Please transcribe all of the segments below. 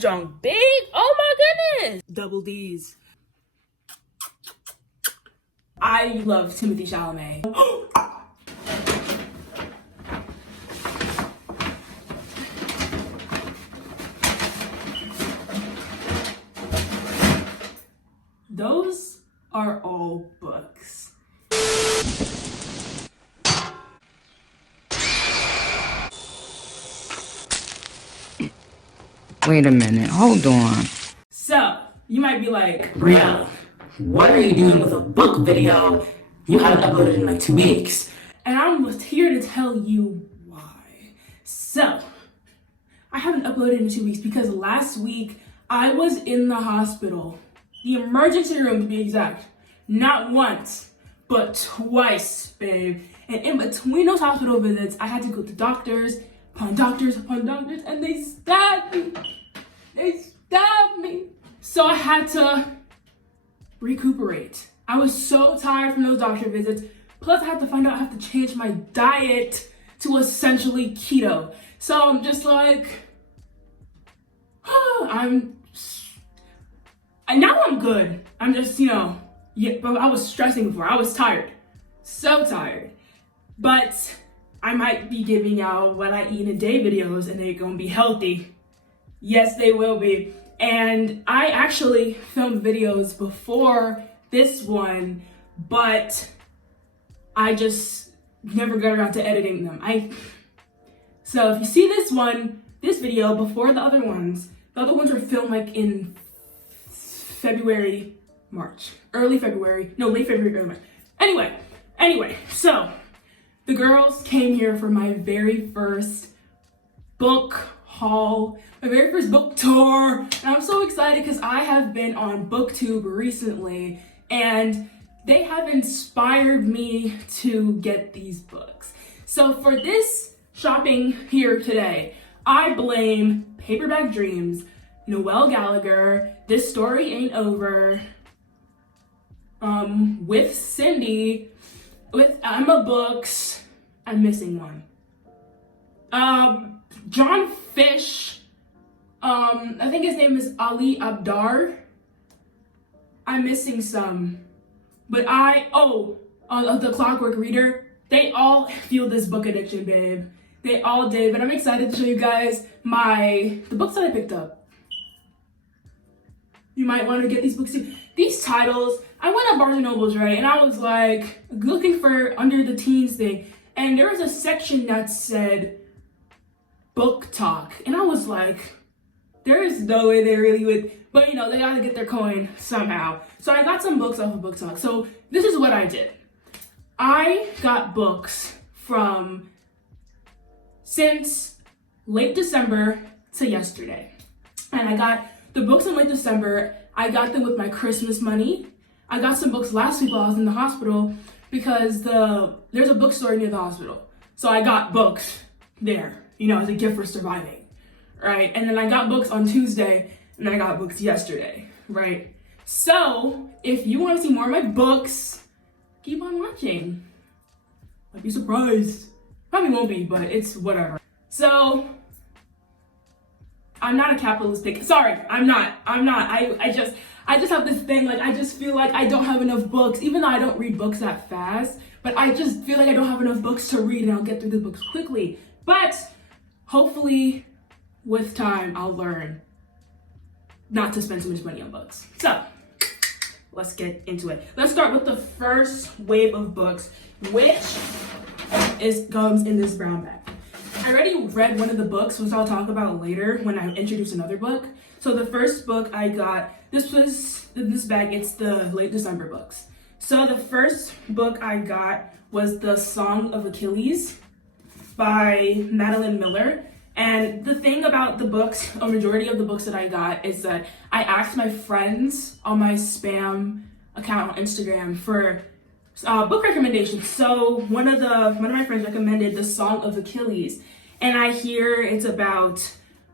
junk big. Oh my goodness. Double D's. I love Timothy Chalamet. Those are all books. Wait a minute, hold on. So, you might be like, Brianna, what are you doing with a book video? You haven't uploaded in like 2 weeks. and I'm here to tell you why. So, I haven't uploaded in 2 weeks because last week I was in the hospital. The emergency room to be exact. Not once, but twice, babe. And in between those hospital visits, I had to go to doctors upon doctors upon doctors, and they stabbed me. They stabbed me. So I had to recuperate. I was so tired from those doctor visits. Plus I had to find out I have to change my diet to essentially keto. So I'm just like, and now I'm good. I'm just, yeah, but I was stressing before. I was tired. So tired. But I might be giving out what I eat in a day videos, and they're gonna be healthy. Yes, they will be. And I actually filmed videos before this one, but I just never got around to editing them. So if you see this video before the other ones were filmed like in February, March, late February, early March. Anyway, so the girls came here for my very first book haul, my very first book tour, and I'm so excited because I have been on BookTube recently, and they have inspired me to get these books. So for this shopping here today, I blame Paperback Dreams, Noel Gallagher, This Story Ain't Over, with Cindy, with Emma Books, I'm missing one. John Fish, I think his name is Ali Abdar. I'm missing some. But The Clockwork Reader, they all feel this book addiction, babe. They all did, but I'm excited to show you guys the books that I picked up. You might want to get these books too. These titles, I went on Barnes & Noble's, right? And I was like looking for under the teens thing. And there was a section that said book talk. And I was like, there is no way they really would, but they gotta get their coin somehow. So I got some books off of Book Talk. So this is what I did. I got books since late December to yesterday. And I got the books in late December, I got them with my Christmas money. I got some books last week while I was in the hospital because there's a bookstore near the hospital. So I got books there, as a gift for surviving, right? And then I got books on Tuesday, and then I got books yesterday, right? So if you want to see more of my books, keep on watching. I'd be surprised. Probably won't be, but it's whatever. So I'm not a capitalistic. Sorry, I'm not. I just have this thing, I just feel like I don't have enough books, even though I don't read books that fast, but I just feel like I don't have enough books to read, and I'll get through the books quickly. But hopefully with time, I'll learn not to spend so much money on books. So let's get into it. Let's start with the first wave of books, which comes in this brown bag. I already read one of the books, which I'll talk about later when I introduce another book. So the first book I got, this was in this bag, it's the late December books. So the first book I got was The Song of Achilles by Madeline Miller. And the thing about the books, a majority of the books that I got, is that I asked my friends on my spam account on Instagram for book recommendations. So one of my friends recommended The Song of Achilles, and I hear it's about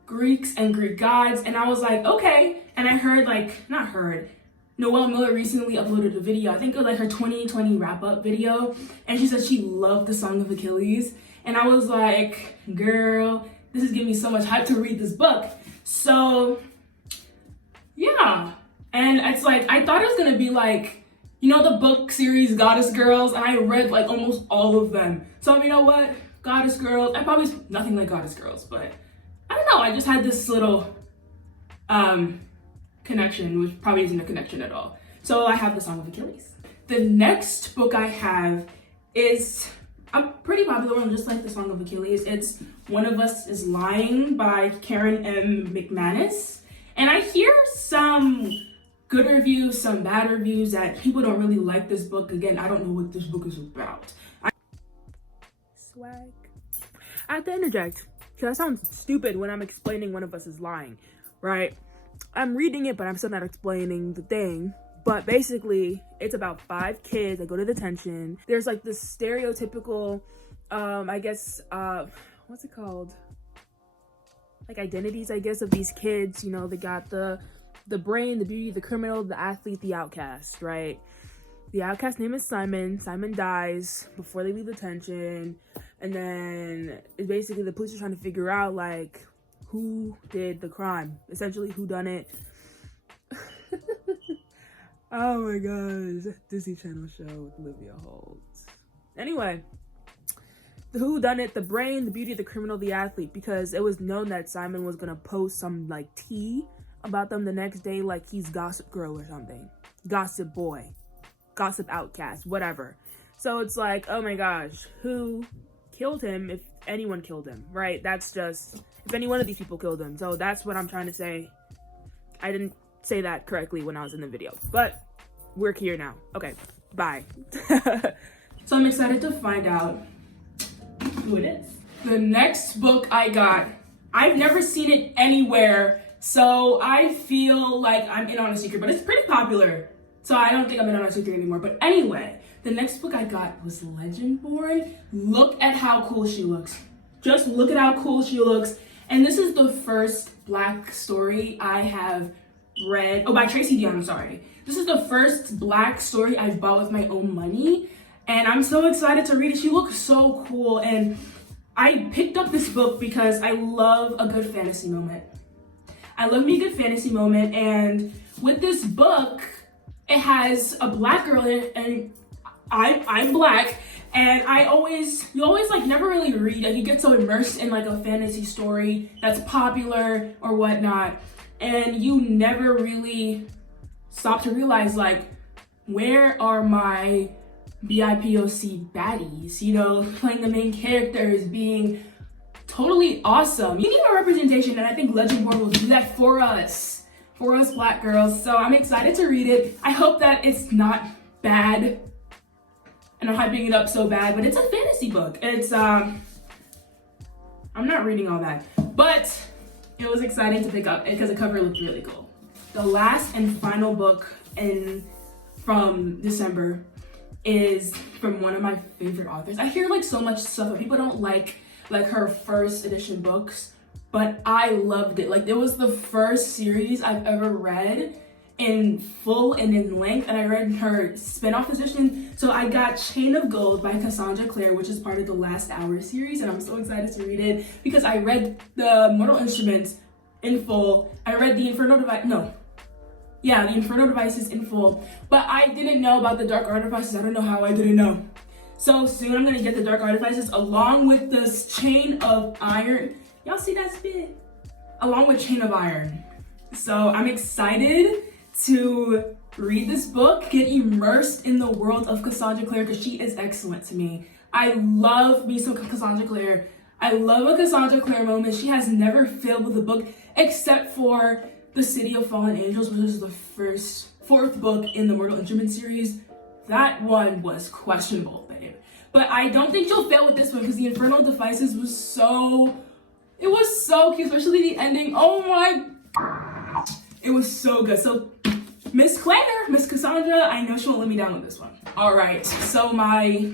Greeks and Greek gods, and I was like, okay. And I heard Noelle Miller recently uploaded a video. I think it was her 2020 wrap-up video, and she said she loved The Song of Achilles, and I was like, girl, this is giving me so much hype to read this book. So Yeah. And it's like, I thought it was gonna be like, you know, the book series Goddess Girls, and I read like almost all of them. So you know what? Goddess Girls, I probably nothing like Goddess Girls, but I don't know, I just had this little connection, which probably isn't a connection at all. So I have the Song of Achilles. The next book I have is a pretty popular one, just like the Song of Achilles. It's One of Us is Lying by Karen M. McManus. And I hear some good reviews, some bad reviews, that people don't really like this book. Again, I don't know what this book is about. Swag. I have to interject, because that sounds stupid when I'm explaining One of Us is Lying, right? I'm reading it, but I'm still not explaining the thing. But basically, it's about 5 kids that go to detention. There's like this stereotypical, I guess, what's it called? Like identities, I guess, of these kids. You know, they got the brain, the beauty, the criminal, the athlete, the outcast, right? The outcast's name is Simon. Simon dies before they leave detention. And then it's basically the police are trying to figure out, like, who did the crime. Essentially, who done it. Oh my gosh, Disney Channel show with Olivia Holt. Anyway, the who done it, the brain, the beauty, the criminal, the athlete, because it was known that Simon was gonna post some like tea about them the next day, like he's Gossip Girl or something, Gossip Boy, Gossip Outcast, whatever. So it's like, oh my gosh, who killed him? If anyone killed him, right? That's just if any one of these people killed him. So that's what I'm trying to say. I didn't say that correctly when I was in the video, but we're here now. Okay, bye. So I'm excited to find out who it is. The next book I got, I've never seen it anywhere, so I feel like I'm in on a secret, but it's pretty popular, so I don't think I'm in on a secret anymore. But anyway, the next book I got was Legendborn. Look at how cool she looks. Just look at how cool she looks. And this is the first Black story I have read, by Tracy Dion, I'm sorry. This is the first Black story I've bought with my own money, and I'm so excited to read it. She looks so cool, and I picked up this book because I love a good fantasy moment. I love me a good fantasy moment, and with this book, it has a Black girl in it, and I'm Black, and you always like never really read, like you get so immersed in like a fantasy story that's popular or whatnot, and you never really stop to realize, like, where are my BIPOC baddies? You know, playing the main characters, being totally awesome. You need a representation, and I think Legendborn will do that for us Black girls. So I'm excited to read it. I hope that it's not bad, and I'm hyping it up so bad, but it's a fantasy book. It's, I'm not reading all that, but it was exciting to pick up because the cover looked really cool. The last and final book from December is from one of my favorite authors. I hear like so much stuff, but people don't like her first edition books, but I loved it. Like, it was the first series I've ever read in full and in length, and I read her spin-off edition. So I got Chain of Gold by Cassandra Clare, which is part of the Last Hour series, and I'm so excited to read it because I read the Mortal Instruments in full. I read the Inferno Devices in full, but I didn't know about the Dark Artifices. I don't know how I didn't know. So soon I'm gonna get the Dark Artifices along with this Chain of Iron. Y'all see that spit? Along with Chain of Iron. So I'm excited to read this book, get immersed in the world of Cassandra Clare, because she is excellent to me. I love me some Cassandra Clare. I love a Cassandra Clare moment. She has never failed with a book, except for The City of Fallen Angels, which is the fourth book in the Mortal Instruments series. That one was questionable, babe. But I don't think she'll fail with this one, because the Infernal Devices was so cute, especially the ending. Oh my, it was so good. So Miss Cassandra, I know she won't let me down with this one. All right, so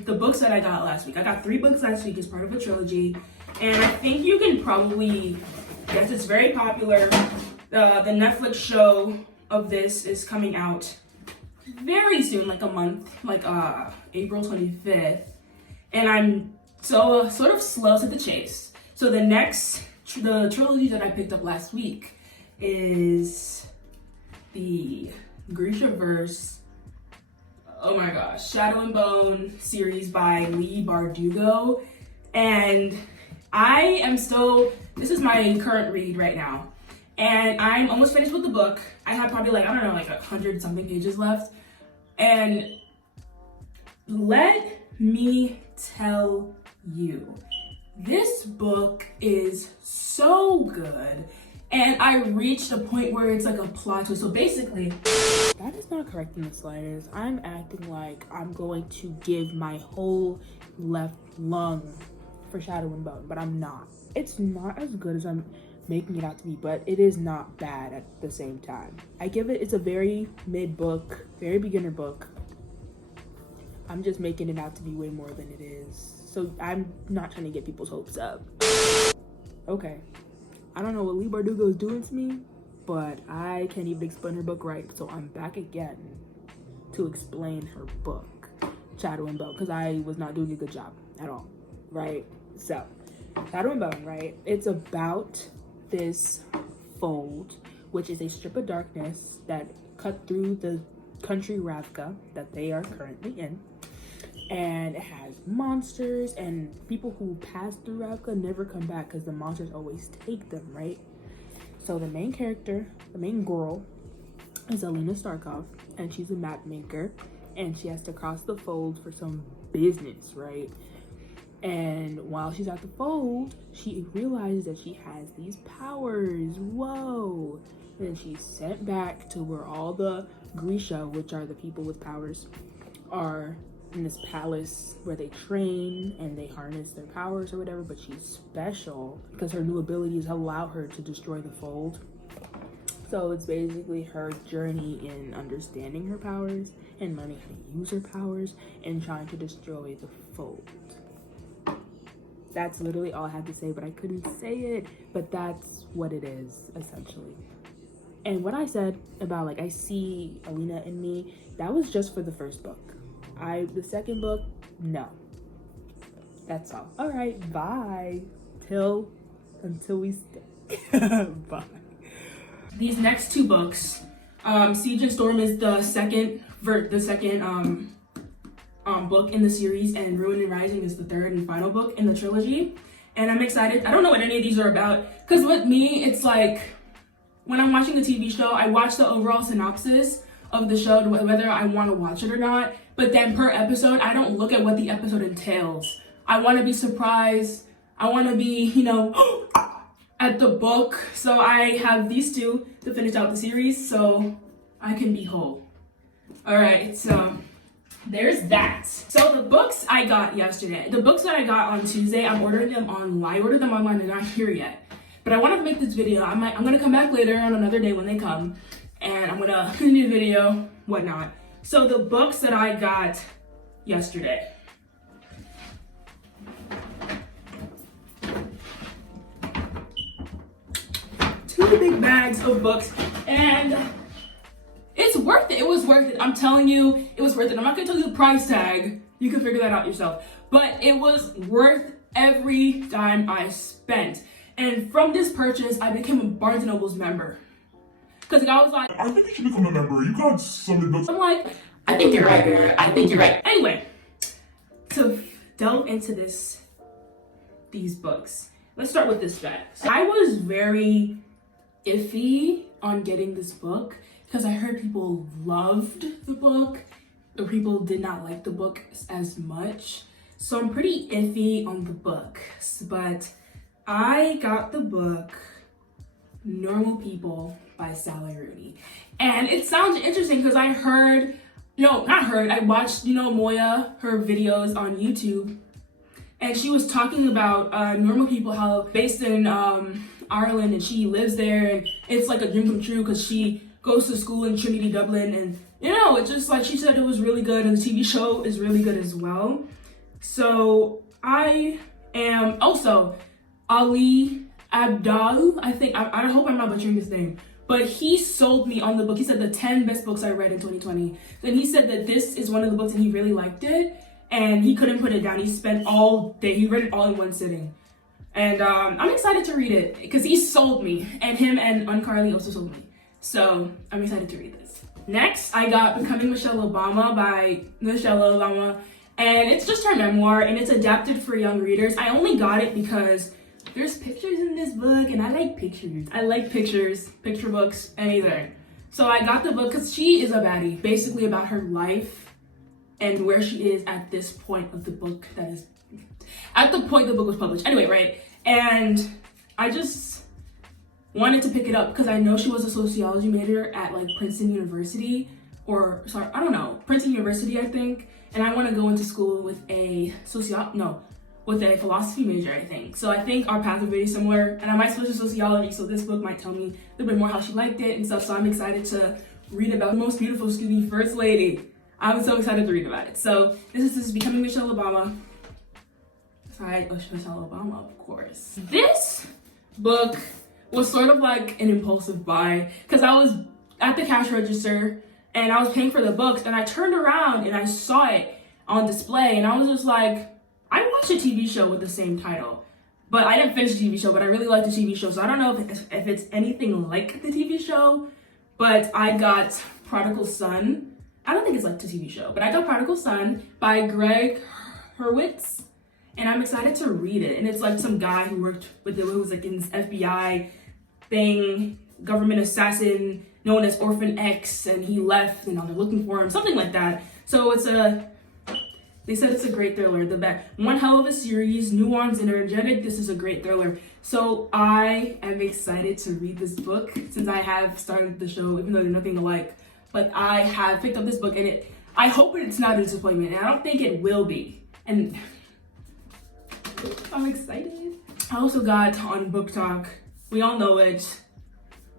the books that I got last week. I got 3 books last week as part of a trilogy, and I think you can probably guess it's very popular. The Netflix show of this is coming out very soon, like a month, like April 25th, and I'm so sort of slow to the chase. So the trilogy that I picked up last week is the grishaverse, oh my gosh, Shadow and Bone series by Leigh Bardugo. And this is my current read right now. And I'm almost finished with the book. I have probably like 100 something pages left. And let me tell you, this book is so good. And I reached a point where it's like a plot twist. So basically, that is not correct in the slightest. I'm acting like I'm going to give my whole left lung for Shadow and Bone, but I'm not. It's not as good as I'm making it out to be, but it is not bad at the same time. It's a very mid book, very beginner book. I'm just making it out to be way more than it is. So I'm not trying to get people's hopes up. Okay. I don't know what Leigh Bardugo is doing to me, but I can't even explain her book right. So I'm back again to explain her book, Shadow and Bone, because I was not doing a good job at all, right? So, Shadow and Bone, right? It's about this fold, which is a strip of darkness that cut through the country Ravka that they are currently in. And it has monsters, and people who pass through Ravka never come back because the monsters always take them, right? So the main character, the main girl, is Alina Starkov, and she's a map maker, and she has to cross the fold for some business, right? And while she's at the fold, she realizes that she has these powers. Whoa! And she's sent back to where all the Grisha, which are the people with powers, are in this palace where they train and they harness their powers or whatever, but she's special because her new abilities allow her to destroy the fold. So it's basically her journey in understanding her powers and learning how to use her powers and trying to destroy the fold. That's literally all I had to say, but I couldn't say it, but that's what it is, essentially. And what I said about, like, I see Alina in me, that was just for the first book. The second book, no. That's all. All right, bye. Until we stick. Bye. These next two books, Siege and Storm is the second book in the series, and Ruin and Rising is the third and final book in the trilogy. And I'm excited. I don't know what any of these are about, because with me, it's like, when I'm watching a TV show, I watch the overall synopsis of the show, whether I want to watch it or not. But then per episode, I don't look at what the episode entails. I want to be surprised. I want to be, at the book. So I have these two to finish out the series so I can be whole. All right, so there's that. So the books I got yesterday, the books that I got on Tuesday, I'm ordering them online. I ordered them online, they're not here yet. But I want to make this video. I'm going to come back later on another day when they come. And I'm going to do a video, whatnot. So the books that I got yesterday. Two big bags of books. And it's worth it. It was worth it. I'm telling you, it was worth it. I'm not going to tell you the price tag. You can figure that out yourself. But it was worth every dime I spent. And from this purchase, I became a Barnes & Noble's member. Because I was like, I think you should become a member. You got so many books. I'm like, I think you're right, girl. I think you're right. Anyway, to delve into these books, let's start with this fact. I was very iffy on getting this book because I heard people loved the book or people did not like the book as much. So I'm pretty iffy on the book, but I got the book Normal People by Sally Rooney. And it sounds interesting because I watched, Moya, her videos on YouTube, and she was talking about normal people, how based in Ireland, and she lives there, and it's like a dream come true because she goes to school in Trinity, Dublin, and it's just like she said, it was really good, and the TV show is really good as well. So I am also Ali Abdal, I hope I'm not butchering his name, but he sold me on the book. He said the 10 best books I read in 2020. Then he said that this is one of the books and he really liked it and he couldn't put it down. He spent all day, he read it all in one sitting. And I'm excited to read it because he sold me, and him and Uncarly also sold me. So I'm excited to read this. Next, I got Becoming Michelle Obama by Michelle Obama. And it's just her memoir, and it's adapted for young readers. I only got it because there's pictures in this book, and I like pictures. I like pictures, picture books, anything. So I got the book because she is a baddie, basically about her life and where she is at this point of the book that is, at the point the book was published. Anyway, right? And I just wanted to pick it up because I know she was a sociology major at like Princeton University, Princeton University, I think. And I want to go into school with a philosophy major, I think. So I think our paths are very similar, and I might switch to sociology, so this book might tell me a little bit more how she liked it and stuff. So I'm excited to read about the most beautiful, skinny first lady. I'm so excited to read about it. So this is Becoming Michelle Obama. Michelle Obama, of course. This book was sort of like an impulsive buy because I was at the cash register and I was paying for the books, and I turned around and I saw it on display, and I was just like, I watched a TV show with the same title, but I didn't finish the TV show, but I really liked the TV show, so I don't know if it's anything like the TV show, but I got Prodigal Son. I don't think it's like the TV show, but I got Prodigal Son by Greg Hurwitz, and I'm excited to read it. And it's like some guy who worked with who was like in this FBI thing, government assassin, known as Orphan X, and he left and now they're looking for him, something like that. So they said it's a great thriller. One hell of a series, nuanced and energetic. This is a great thriller. So I am excited to read this book since I have started the show, even though there's nothing alike. But I have picked up this book, and I hope it's not a disappointment, and I don't think it will be. And I'm excited. I also got on Book Talk, we all know it,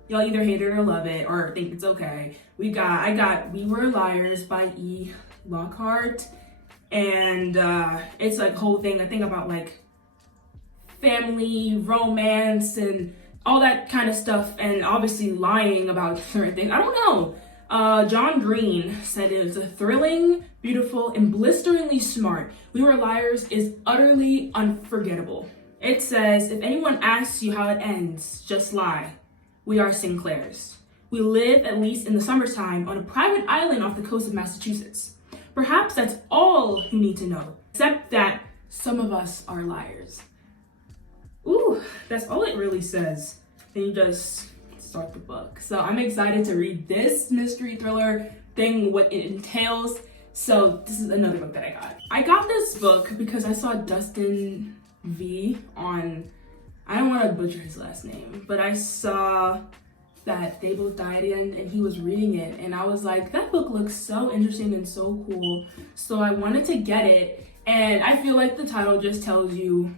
y'all either hate it or love it or think it's okay. I got We Were Liars by Eckhart. And it's like a whole thing, I think about like family, romance, and all that kind of stuff, and obviously lying about certain things. I don't know. John Green said it was a thrilling, beautiful, and blisteringly smart. We Were Liars is utterly unforgettable. It says, if anyone asks you how it ends, just lie. We are Sinclairs. We live, at least in the summertime, on a private island off the coast of Massachusetts. Perhaps that's all you need to know, except that some of us are liars. Ooh, that's all it really says. Then you just start the book. So I'm excited to read this mystery thriller thing, what it entails. So this is another book that I got. I got this book because I saw Dustin V on, I don't want to butcher his last name, but I saw that they both died at the end and he was reading it, and I was like, that book looks so interesting and so cool. So I wanted to get it, and I feel like the title just tells you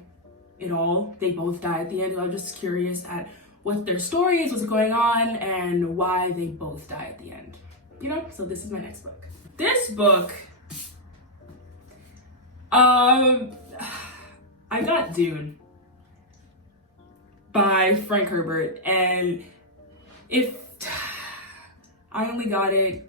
it all. They both die at the end. So I'm just curious at what their story is, what's going on, and why they both die at the end. You know, so this is my next book. This book, I got Dune by Frank Herbert, and I only got it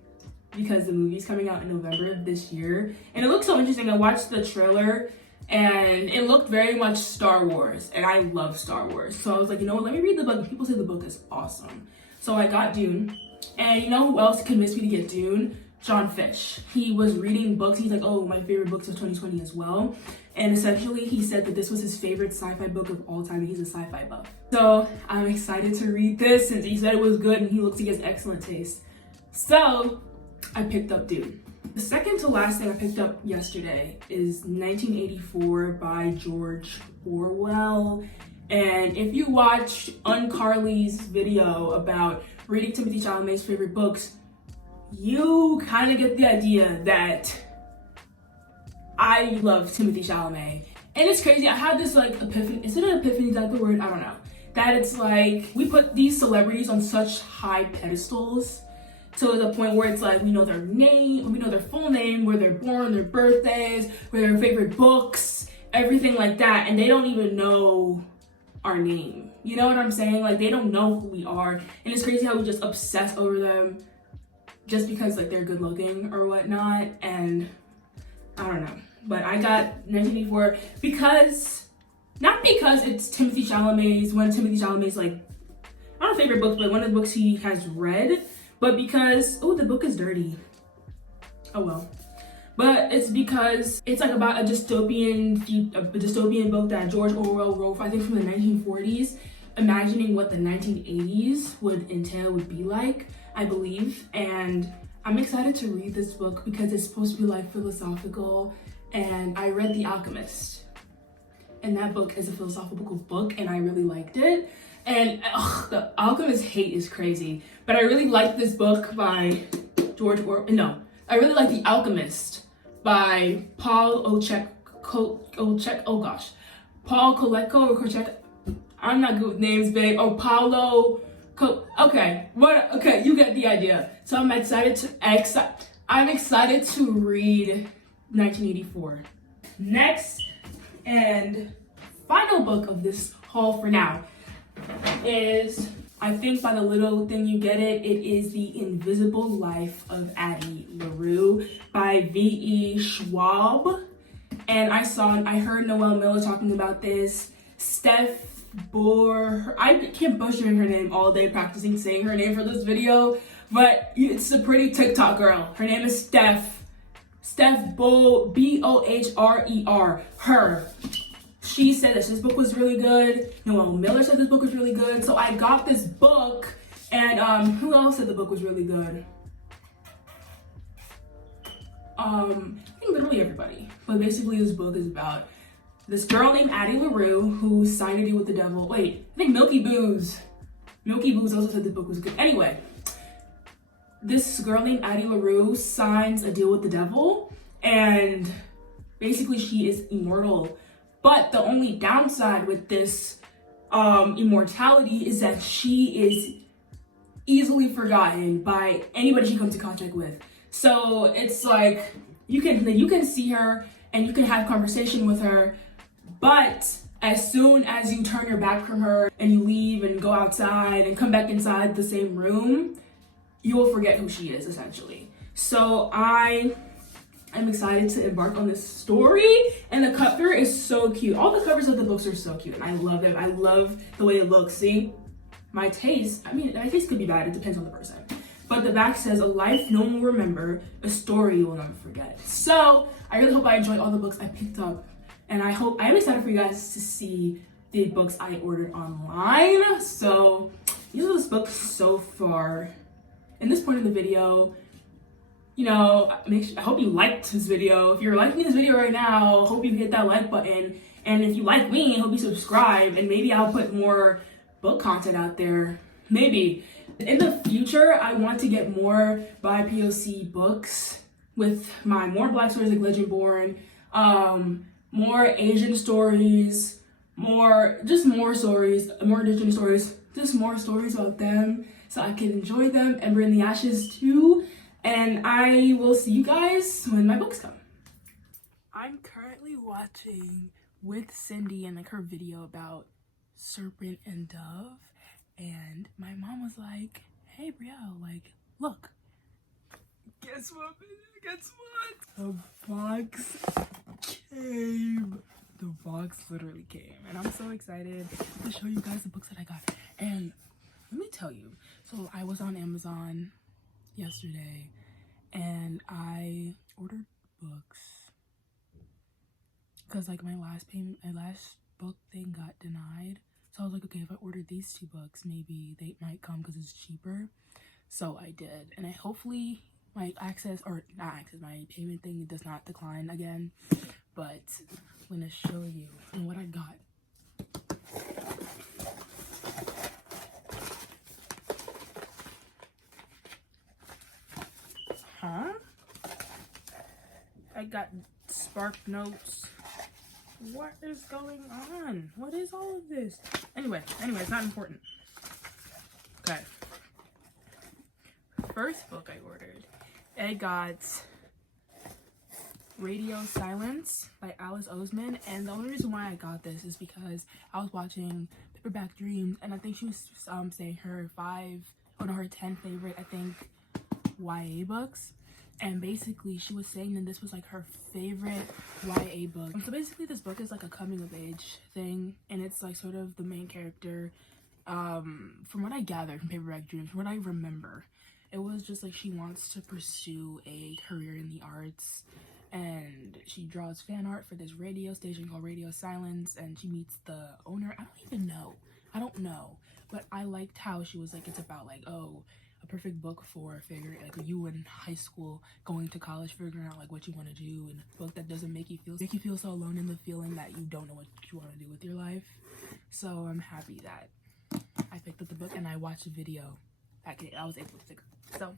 because the movie's coming out in November of this year, and it looks so interesting. I watched the trailer and it looked very much Star Wars, and I love Star Wars, so I was like, you know what, let me read the book. People say the book is awesome, so I got Dune. And you know who else convinced me to get Dune? John Fish. He was reading books. He's like, oh, my favorite books of 2020 as well. And essentially he said that this was his favorite sci-fi book of all time, and he's a sci-fi buff. So I'm excited to read this since he said it was good and he looks like he has excellent taste. So I picked up Dune. The second to last thing I picked up yesterday is 1984 by George Orwell. And if you watch Uncarly's video about reading Timothée Chalamet's favorite books, you kind of get the idea that I love Timothée Chalamet. And it's crazy, I had this like epiphany, is it an epiphany, is that the word? I don't know. That it's like, we put these celebrities on such high pedestals to the point where it's like, we know their name, we know their full name, where they're born, their birthdays, where their favorite books, everything like that, and they don't even know our name. You know what I'm saying? Like, they don't know who we are, and it's crazy how we just obsess over them just because like they're good looking or whatnot. And I don't know, but I got 1984 because, not because it's Timothée Chalamet's, when Timothée Chalamet's like, I not favorite books, but one of the books he has read. But because, oh, the book is dirty. Oh well. But it's because it's like about a dystopian book that George Orwell wrote, I think from the 1940s, imagining what the 1980s would be like, I believe. And I'm excited to read this book because it's supposed to be like philosophical. And I read The Alchemist. And that book is a philosophical book and I really liked it. And the Alchemist hate is crazy. But I really liked this book by George Orwell. No, I really like The Alchemist by Paul Kolecko. I'm not good with names, babe. Or Paulo. Okay, you get the idea. So I'm excited to read 1984. Next and final book of this haul for now is, I think by the little thing you get it, it is The Invisible Life of Addie, Larue by V.E. Schwab. And I heard Noelle Miller talking about this. I can't butcher her name all day practicing saying her name for this video, but it's a pretty TikTok girl. Her name is Steph Bohrer. Her. She said that this book was really good. Noelle Miller said this book was really good. So I got this book, and who else said the book was really good? I think literally everybody. But basically this book is about this girl named Addie Larue who signed a deal with the devil. Wait, I think Milky Booze also said the book was good. Anyway, this girl named Addie Larue signs a deal with the devil, and basically she is immortal. But the only downside with this immortality is that she is easily forgotten by anybody she comes in contact with. So it's like you can see her and you can have conversation with her, but as soon as you turn your back from her and you leave and go outside and come back inside the same room, you will forget who she is, essentially. So I'm excited to embark on this story, and the cover is so cute. All the covers of the books are so cute, and I love it. I love the way it looks. See, my taste could be bad. It depends on the person. But the back says, "A life no one will remember, a story you will never forget." So I really hope I enjoy all the books I picked up, and I am excited for you guys to see the books I ordered online. So these are the books so far. In this point of the video, I hope you liked this video. If you're liking this video right now, hope you hit that like button. And if you like me, hope you subscribe, and maybe I'll put more book content out there. Maybe. In the future, I want to get more BIPOC books with more Black stories like Legendborn, more Asian stories, more stories, more Indigenous stories, just more stories about them so I can enjoy them and burn the ashes too. And I will see you guys when my books come. I'm currently watching with Cindy and her video about Serpent and Dove. And my mom was like, "Hey, Brielle, look. Guess what? The box came. The box literally came. And I'm so excited to show you guys the books that I got. And let me tell you, so I was on Amazon yesterday and I ordered books because my last book thing got denied. So I was like, okay, if I ordered these 2 books, maybe they might come because it's cheaper. So I did, and hopefully my my payment thing does not decline again. But I'm gonna show you what I got. I got Spark Notes. What is going on? What is all of this? Anyway, it's not important. Okay. First book I ordered, I got Radio Silence by Alice Oseman, and the only reason why I got this is because I was watching Paperback Dreams, and I think she was saying her 10 favorite, I think, YA books. And basically she was saying that this was her favorite YA book. So basically this book is a coming of age thing, and it's sort of the main character from what I gathered from Paperback Dreams, from what I remember, it was just like she wants to pursue a career in the arts, and she draws fan art for this radio station called Radio Silence, and she meets the owner. I don't know, but I liked how she was like, it's about like, oh, a perfect book for figuring, like you in high school going to college, figuring out like what you want to do, and a book that doesn't make you feel so alone in the feeling that you don't know what you want to do with your life. So I'm happy that I picked up the book and I watched a video. I was able to pick up. So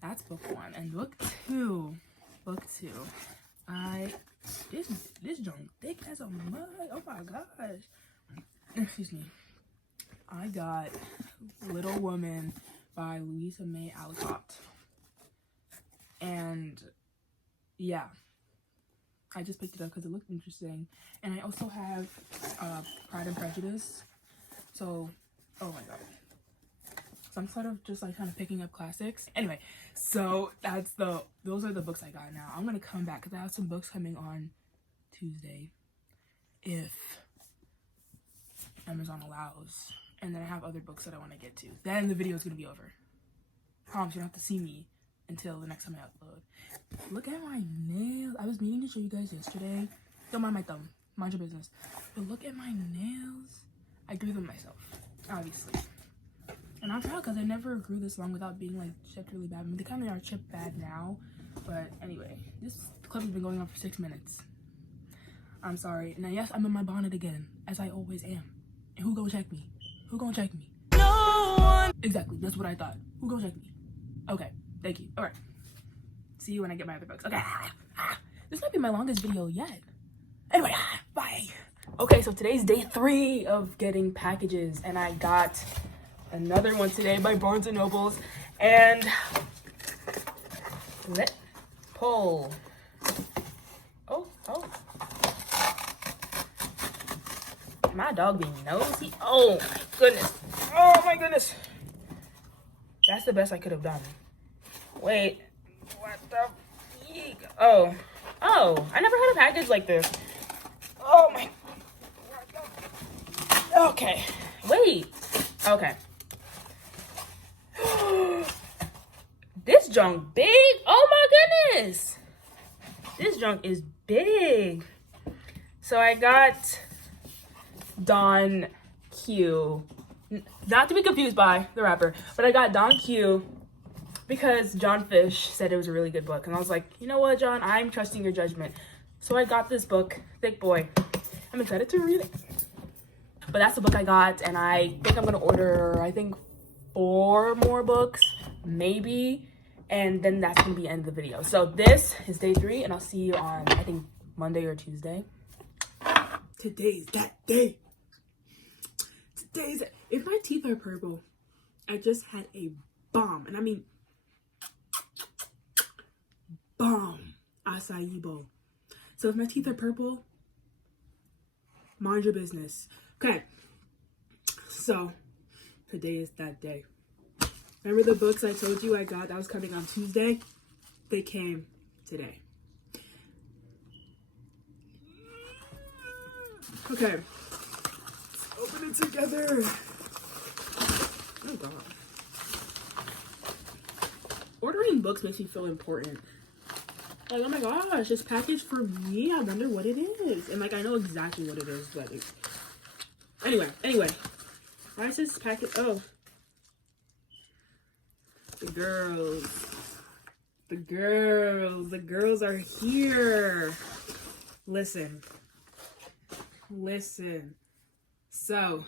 that's book 1. And book two, this junk thick as a mug. Oh my gosh. Excuse me. I got Little Woman by Louisa May Alcott. And yeah, I just picked it up because it looked interesting. And I also have Pride and Prejudice. So, oh my god. So I'm sort of just like kind of picking up classics. Anyway, so those are the books I got now. I'm gonna come back because I have some books coming on Tuesday, if Amazon allows. And then I have other books that I want to get to. Then the video is gonna be over. Promise you don't have to see me until the next time I upload. Look at my nails. I was meaning to show you guys yesterday. Don't mind my thumb. Mind your business. But look at my nails. I grew them myself, obviously. And I'm proud because I never grew this long without being like chipped really bad. I mean, they kind of are chipped bad now. But anyway, this clip has been going on for 6 minutes. I'm sorry. Now, yes, I'm in my bonnet again, as I always am. And who gonna check me? Who gonna check me? No one! Exactly, that's what I thought. Who gonna check me? Okay, thank you. All right. See you when I get my other books. Okay. This might be my longest video yet. Anyway, bye. Okay, so today's day 3 of getting packages, and I got another one today by Barnes & Nobles, and let's pull. Oh. My dog being nosy. Oh my goodness. That's the best I could have done. Wait, what the eek? Oh, I never had a package like this. Oh my. Okay, wait. Okay. This junk big. Oh my goodness. This junk is big. So I got Don Q. Not to be confused by the rapper, but I got Don Q because John Fish said it was a really good book. And I was like, you know what, John? I'm trusting your judgment. So I got this book, Thick Boy. I'm excited to read it. But that's the book I got, and I think I'm gonna order, 4 more books, maybe, and then that's gonna be the end of the video. So this is day 3, and I'll see you on, Monday or Tuesday. Today's that day. If my teeth are purple, I just had a bomb, and I mean bomb acai bowl. So if my teeth are purple, mind your business. Okay, so today is that day. Remember the books I told you I got that was coming on Tuesday? They came today. Okay, let's open it together. Oh god. Ordering books makes me feel important. Like, oh my gosh, this package for me, I wonder what it is. And I know exactly what it is, but anyway. Why is this package? Oh. The girls are here. Listen. So,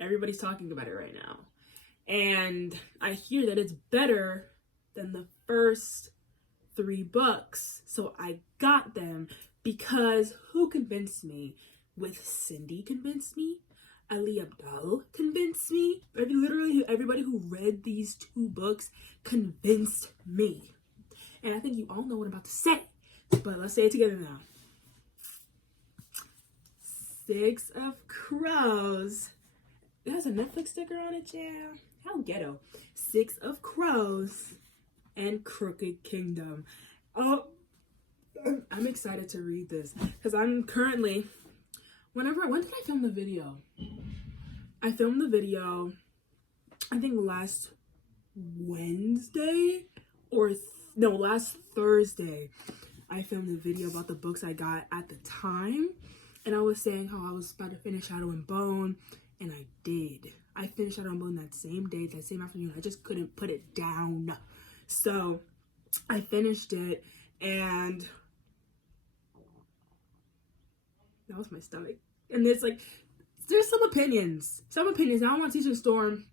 everybody's talking about it right now. And I hear that it's better than the first 3 books. So I got them because who convinced me? With Cindy convinced me. Ali Abdal convinced me. Literally everybody who read these 2 books convinced me. And I think you all know what I'm about to say. But let's say it together now. 6 of Crows. It has a Netflix sticker on it, yeah. How ghetto. 6 of Crows and Crooked Kingdom. Oh, I'm excited to read this because I'm currently, when did I film the video? I filmed the video, I think last Wednesday last Thursday. I filmed a video about the books I got at the time, and I was saying how I was about to finish Shadow and Bone, and I did. I finished Shadow and Bone that same day, that same afternoon. I just couldn't put it down. So I finished it, and that was my stomach. And it's like, there's some opinions. I don't want to teach a storm.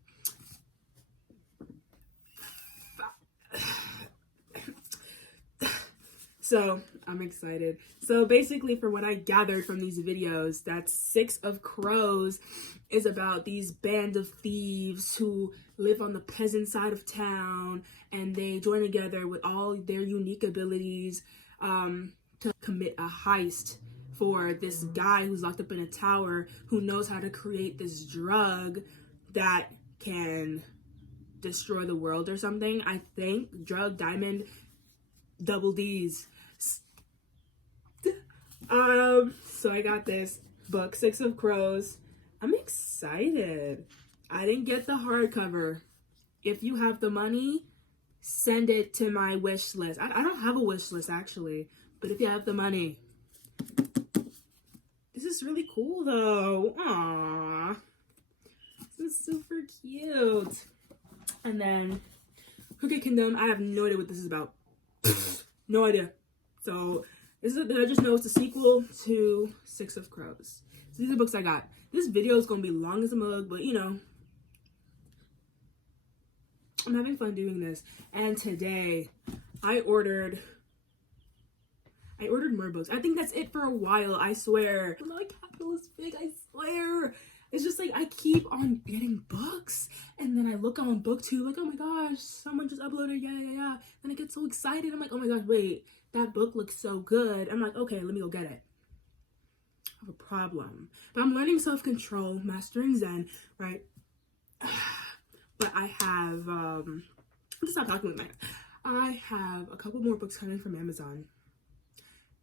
So I'm excited. So basically, for what I gathered from these videos, that Six of Crows is about these band of thieves who live on the peasant side of town, and they join together with all their unique abilities to commit a heist for this guy who's locked up in a tower who knows how to create this drug that can destroy the world or something. I think drug diamond double D's. So I got this book, Six of Crows. I'm excited. I didn't get the hardcover. If you have the money, send it to my wish list. I don't have a wish list actually, but if you have the money. This is really cool though. Aww. This is super cute. And then Crooked Kingdom, I have no idea what this is about. No idea. So I just know it's a sequel to Six of Crows. So these are the books I got. This video is going to be long as a mug, but you know, I'm having fun doing this. And today I ordered more books. I think that's it for a while, I swear. My capital is big, I swear. It's just like I keep on getting books, and then I look on BookTube like, oh my gosh, someone just uploaded, yeah. And I get so excited. I'm like, oh my gosh, wait, that book looks so good. I'm like, okay, let me go get it. I have a problem. But I'm learning self-control, mastering Zen, right? But I have, I'm just not talking with my, I have a couple more books coming from Amazon,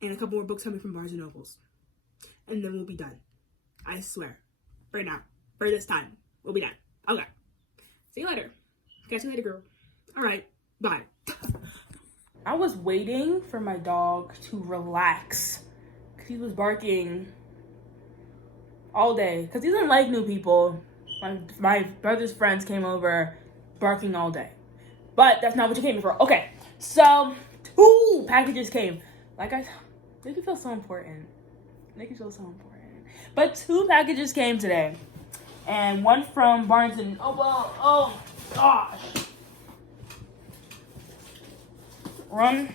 and a couple more books coming from Barnes & Nobles. And then we'll be done. I swear. Right now. For this time. We'll be done. Okay. See you later. Catch you later, girl. Alright. Bye. I was waiting for my dog to relax, because he was barking all day. Because he doesn't like new people. My brother's friends came over barking all day. But that's not what you came here for. Okay. So, 2 packages came. Like I make you feel so important. Make you feel so important. But 2 packages came today. And one from Barnes and Noble. Oh gosh. Run.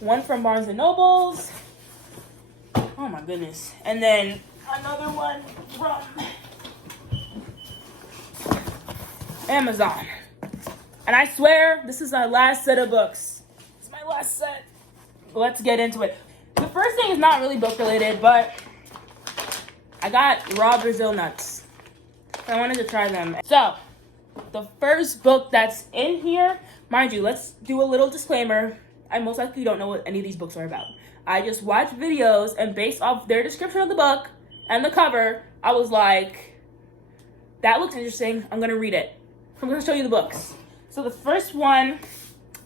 One from Barnes and Nobles. Oh my goodness. And then another one from Amazon. And I swear this is my last set of books. It's my last set. Let's get into it. The first thing is not really book related, but I got raw Brazil nuts. I wanted to try them. So, the first book that's in here, mind you, let's do a little disclaimer. I most likely don't know what any of these books are about. I just watched videos, and based off their description of the book and the cover, I was like, that looks interesting. I'm going to read it. I'm going to show you the books. So the first one,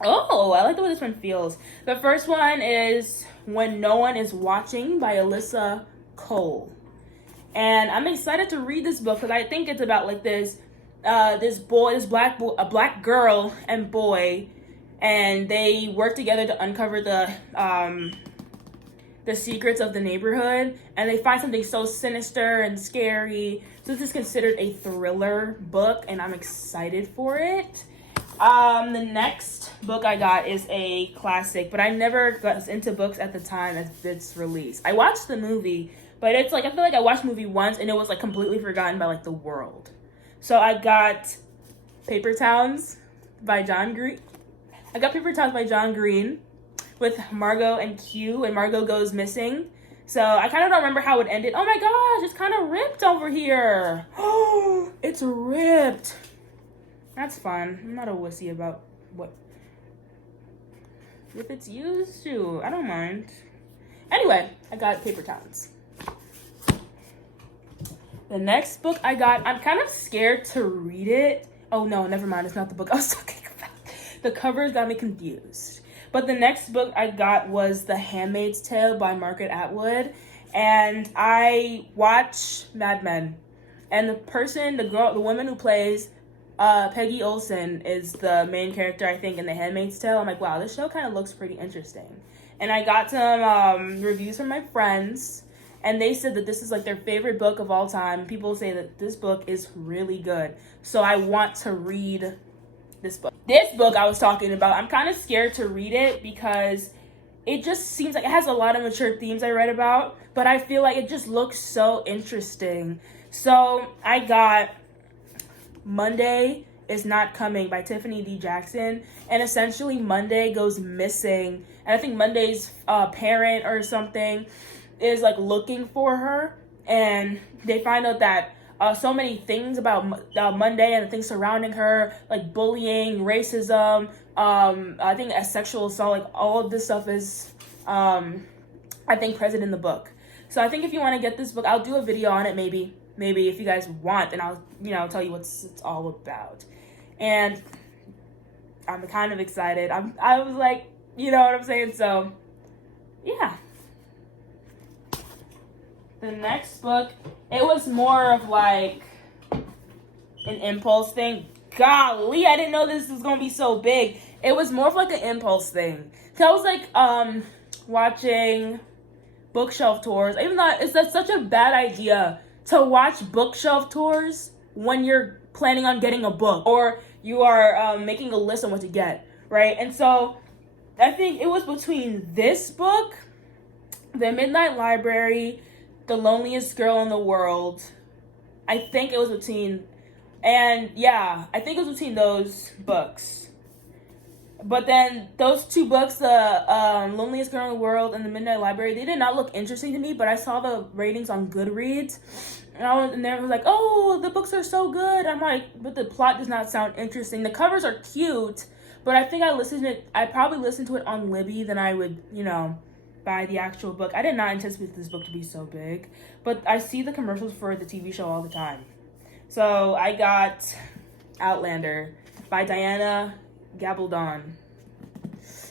oh, I like the way this one feels. The first one is When No One Is Watching by Alyssa Cole. And I'm excited to read this book because I think it's about like this black boy, a black girl and boy, and they work together to uncover the secrets of the neighborhood, and they find something so sinister and scary. So this is considered a thriller book, and I'm excited for it. The next book I got is a classic, but I never got into books at the time as its release. I watched the movie, but it's like, I feel like I watched the movie once and it was like completely forgotten by like the world. So I got Paper Towns by John Green. With Margot and Q, and Margot goes missing. So I kind of don't remember how it ended. Oh my gosh, it's kind of ripped over here. Oh, it's ripped. That's fun. I'm not a wussy about what. If it's used to, I don't mind. Anyway, I got Paper Towns. The next book I got, I'm kind of scared to read it. Oh no, never mind. It's not the book I was talking about. The covers got me confused. But the next book I got was The Handmaid's Tale by Margaret Atwood. And I watch Mad Men. And the woman who plays Peggy Olson is the main character, I think, in The Handmaid's Tale. I'm like, wow, this show kind of looks pretty interesting. And I got some reviews from my friends, and they said that this is like their favorite book of all time. People say that this book is really good. So I want to read this book. This book I was talking about, I'm kind of scared to read it because it just seems like it has a lot of mature themes I read about, but I feel like it just looks so interesting. So I got Monday Is Not Coming by Tiffany D. Jackson, and essentially Monday goes missing, and I think Monday's parent or something is like looking for her, and they find out that so many things about Monday and the things surrounding her, like bullying, racism, I think sexual assault, like all of this stuff is I think present in the book. So I think if you want to get this book, I'll do a video on it maybe if you guys want, and I'll tell you what it's all about. And I'm kind of excited. I was like, you know what I'm saying? So yeah. The next book, it was more of like an impulse thing. Golly, I didn't know this was gonna be so big. It was more of like an impulse thing. So I was like watching bookshelf tours, even though that's such a bad idea to watch bookshelf tours when you're planning on getting a book or you are making a list on what to get, right? And so I think it was between this book, The Midnight Library, The Loneliest Girl in the World. I think it was between those books. But then those two books, the Loneliest Girl in the World and The Midnight Library, they did not look interesting to me, but I saw the ratings on Goodreads, and they were like, oh, the books are so good. I'm like, but the plot does not sound interesting. The covers are cute, but I think I probably listened to it on Libby than I would, buy the actual book. I did not anticipate this book to be so big, but I see the commercials for the TV show all the time. So I got Outlander by Diana Gabaldon.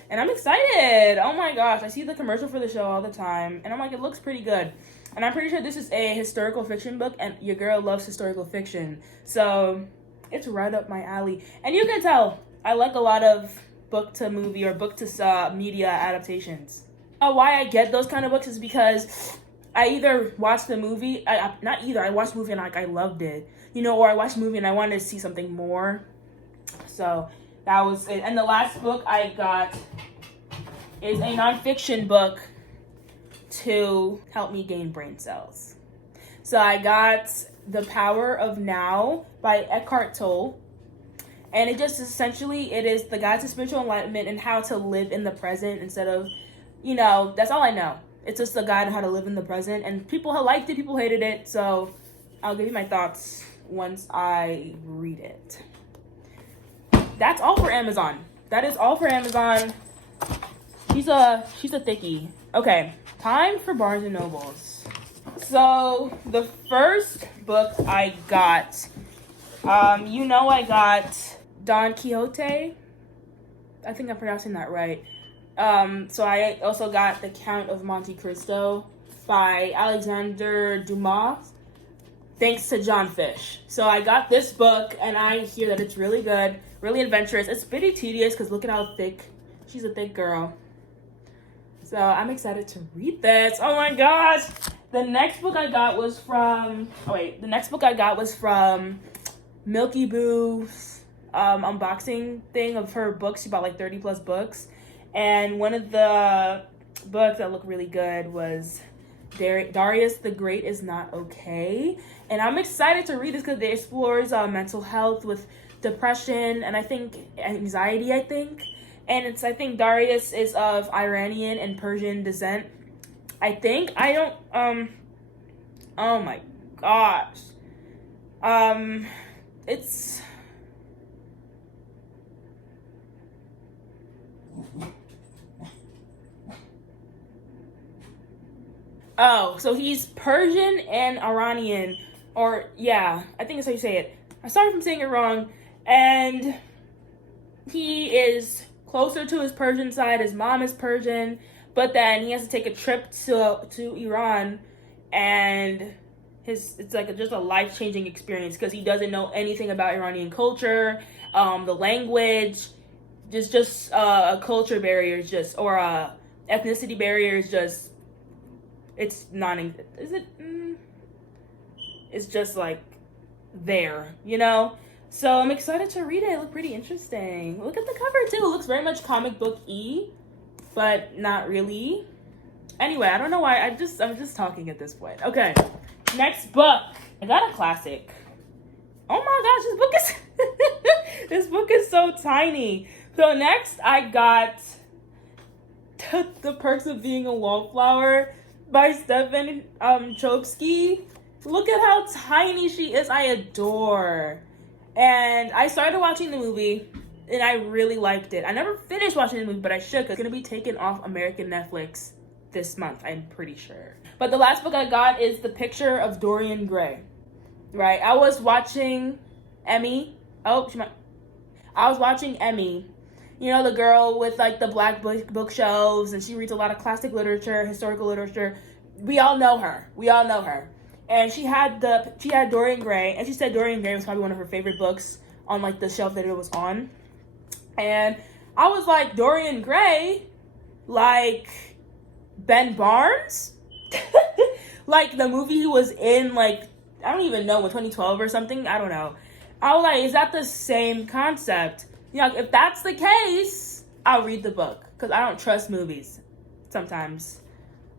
And I'm excited. Oh my gosh. I see the commercial for the show all the time. And I'm like, it looks pretty good. And I'm pretty sure this is a historical fiction book. And your girl loves historical fiction. So it's right up my alley. And you can tell I like a lot of book to movie or book to media adaptations. Why I get those kind of books is because I either watched the movie. I watched the movie and I loved it. Or I watched the movie and I wanted to see something more. So that was it. And the last book I got is a nonfiction book to help me gain brain cells. So I got The Power of Now by Eckhart Tolle. And it just essentially, it is the guide to spiritual enlightenment and how to live in the present instead of, that's all I know. It's just a guide on how to live in the present. And people liked it, people hated it. So I'll give you my thoughts once I read it. That's all for Amazon. That is all for Amazon. She's a thickie. Okay, time for Barnes and Nobles. So the first book I got, I got Don Quixote. I think I'm pronouncing that right. So I also got The Count of Monte Cristo by Alexander Dumas, thanks to John Fish. So I got this book, and I hear that it's really good, really adventurous. It's pretty tedious, because look at how thick, she's a thick girl. So I'm excited to read this. Oh my gosh! The next book I got was from Milky Boo's unboxing thing of her books. She bought like 30 plus books. And one of the books that looked really good was Darius the Great Is Not Okay. And I'm excited to read this because it explores mental health with depression and I think anxiety, And I think Darius is of Iranian and Persian descent. Oh my gosh. It's... Oh, so he's Persian and Iranian, or yeah, I think that's how you say it. I'm sorry if I'm saying it wrong. And he is closer to his Persian side. His mom is Persian, but then he has to take a trip to Iran, and it's like just a life-changing experience because he doesn't know anything about Iranian culture, the language, just culture barriers, ethnicity barriers, it's it's just like there, you know? So I'm excited to read it. It looked pretty interesting. Look at the cover too. It looks very much comic book-y, but not really. Anyway, I don't know why. I'm just talking at this point. Okay, next book. I got a classic. Oh my gosh, this book is so tiny. So next I got The Perks of Being a Wallflower by Stefan Chbosky. Look at how tiny she is. I adore. And I started watching the movie, and I really liked it. I never finished watching the movie, but I should, because it's going to be taken off American Netflix this month, I'm pretty sure. But the last book I got is The Picture of Dorian Gray. Right? I was watching Emmy. I was watching Emmy. You know, the girl with, like, the black bookshelves, and she reads a lot of classic literature, historical literature. We all know her. And she had Dorian Gray, and she said Dorian Gray was probably one of her favorite books on, like, the shelf that it was on. And I was like, Dorian Gray? Like, Ben Barnes? Like, the movie he was in, like, I don't even know, 2012 or something? I don't know. I was like, is that the same concept? You know, if that's the case, I'll read the book, because I don't trust movies sometimes.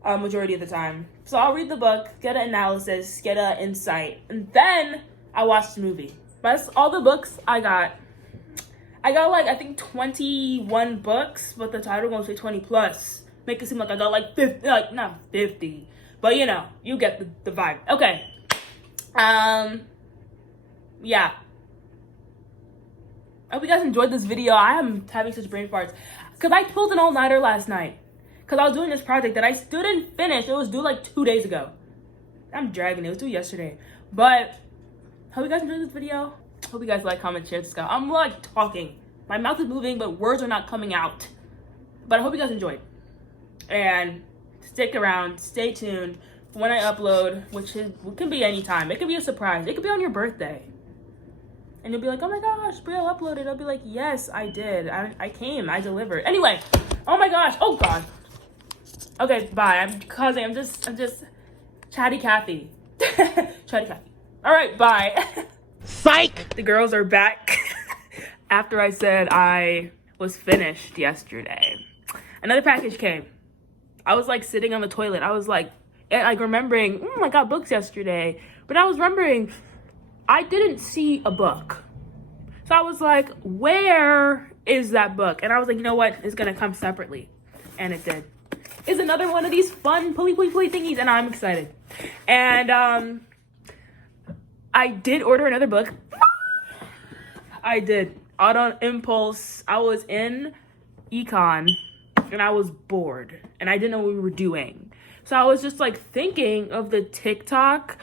Majority of the time. So I'll read the book, get an analysis, get an insight, and then I watch the movie. That's all the books I got. I got like, I think 21 books, but the title gonna say 20 plus. Make it seem like I got like 50, like not 50, but you know, you get the vibe. Okay. Yeah. I hope you guys enjoyed this video. I am having such brain farts because I pulled an all-nighter last night. Because I was doing this project that I still didn't finish. It was due like 2 days ago. I'm dragging it. It was due yesterday. But, hope you guys enjoyed this video. Hope you guys like, comment, share, subscribe. I'm like talking. My mouth is moving, but words are not coming out. But I hope you guys enjoyed. And stick around. Stay tuned for when I upload, which can be anytime. It could be a surprise. It could be on your birthday. And you'll be like, oh my gosh, Brielle uploaded. I'll be like, yes, I did. I came. I delivered. Anyway. Oh my gosh. Oh God. Okay, bye. I'm just chatty Cathy. Chatty Cathy. All right, bye. Psych! The girls are back after I said I was finished yesterday. Another package came. I was like sitting on the toilet. I was like remembering, I got books yesterday. But I was remembering I didn't see a book. So I was like, where is that book? And I was like, you know what? It's gonna come separately. And it did. Is another one of these fun pulley thingies, and I'm excited. And I did order another book. I did. Out on impulse. I was in econ and I was bored and I didn't know what we were doing. So I was just like thinking of the TikTok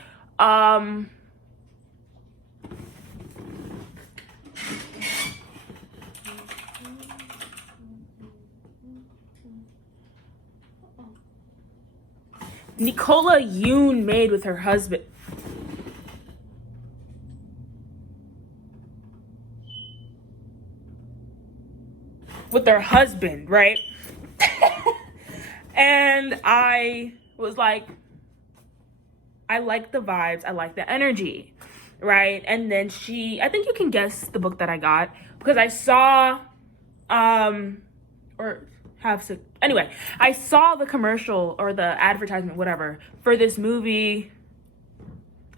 Nicola Yoon made with her husband. With their husband, right? And I was like, I like the vibes, I like the energy, right? And then I think you can guess the book that I got because I saw, anyway, I saw the commercial or the advertisement, whatever, for this movie.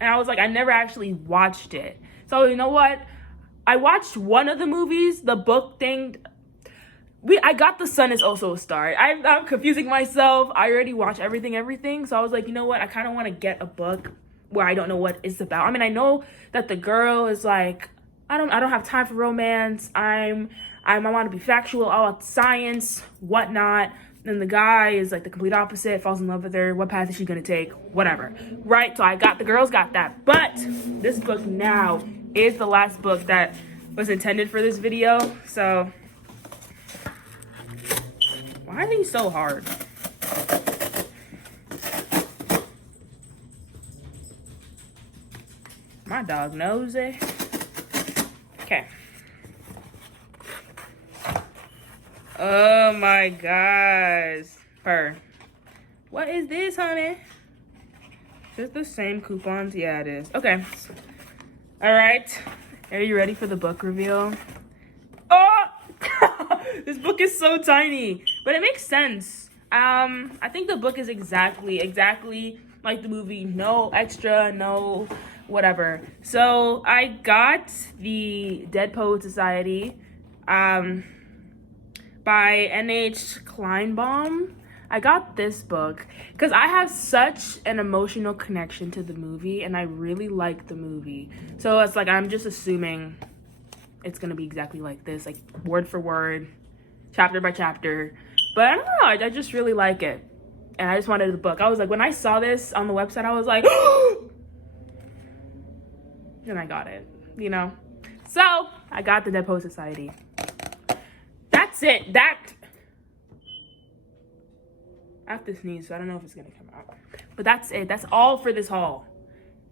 And I was like, I never actually watched it. So you know what? I watched one of the movies, the book thing. I got The Sun Is Also a Star. I'm confusing myself. I already watched everything. So I was like, you know what? I kind of want to get a book where I don't know what it's about. I mean, I know that the girl is like, I don't have time for romance. I want to be factual, all about science, whatnot. And the guy is like the complete opposite, falls in love with her. What path is she gonna take? Whatever. Right? So the girls got that. But this book now is the last book that was intended for this video. So why are these so hard? My dog knows it. Okay. Oh my gosh. Purr. What is this, honey? Is it the same coupons? Yeah, it is. Okay. Alright. Are you ready for the book reveal? Oh! This book is so tiny. But it makes sense. I think the book is exactly like the movie. No extra, no whatever. So I got the Dead Poet Society by N.H. Kleinbaum. I got this book because I have such an emotional connection to the movie and I really like the movie. So it's like I'm just assuming it's gonna be exactly like this, like word for word, chapter by chapter. But I don't know, I just really like it. And I just wanted the book. I was like, when I saw this on the website, I was like, and I got it, you know? So I got the Dead Poet Society. That's it. I have to sneeze, so I don't know if it's gonna come out. But that's it. That's all for this haul.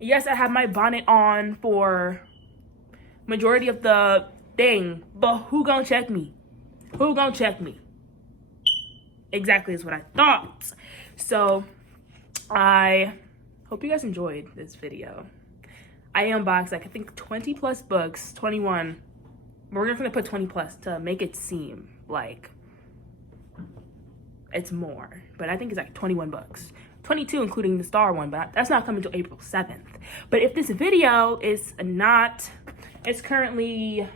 Yes, I have my bonnet on for majority of the thing, but who gonna check me? Who gonna check me? Exactly is what I thought. So I hope you guys enjoyed this video. I unboxed like I think 20 plus books, 21. We're just gonna put 20 plus to make it seem like it's more, but I think it's like 21 books, 22 including the star one, but that's not coming till April 7th. But if this video is not, it's currently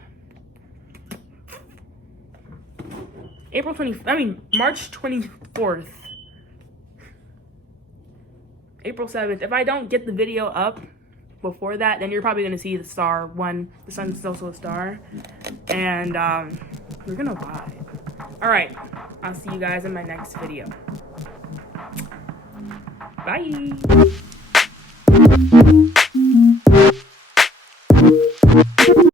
March 24th, April 7th. If I don't get the video up before that, then you're probably gonna see the star one. The sun's also a star, and we're gonna vibe. All right, I'll see you guys in my next video. Bye.